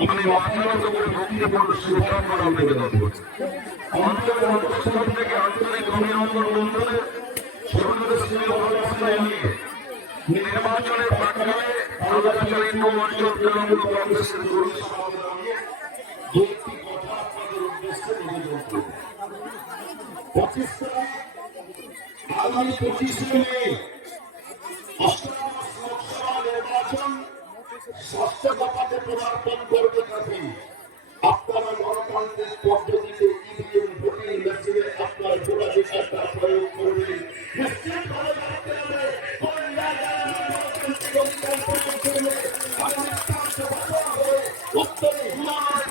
আপনি অপরাধ করে ভক্তি করে সুতরাং করে আবেদন করছেন অন্তর অন্তঃস্থল থেকে আন্তরিক অভিনন্দন মন্ডলে সর্বদা শ্রী ভালোবাসা জানিয়ে নির্বাচনের প্রাকালে নির্বাচনের অঞ্চল তৃণমূল কংগ্রেসের নিয়ে নিবেদন পঁচিশ আগামী পঁচিশে স্বাস্থ্য খাতে পদার্পণ করবে কাছে আপনারা গণতান্ত্রিক পদ্ধতিতে ইভিএম ভোটিং মেশিনে আপনার ভোটাধিকারটা প্রয়োগ করবেন নিশ্চিতভাবে জানতে হবে কোন জায়গায় অধিকার প্রয়োগ করবে। উত্তরে হিমালয়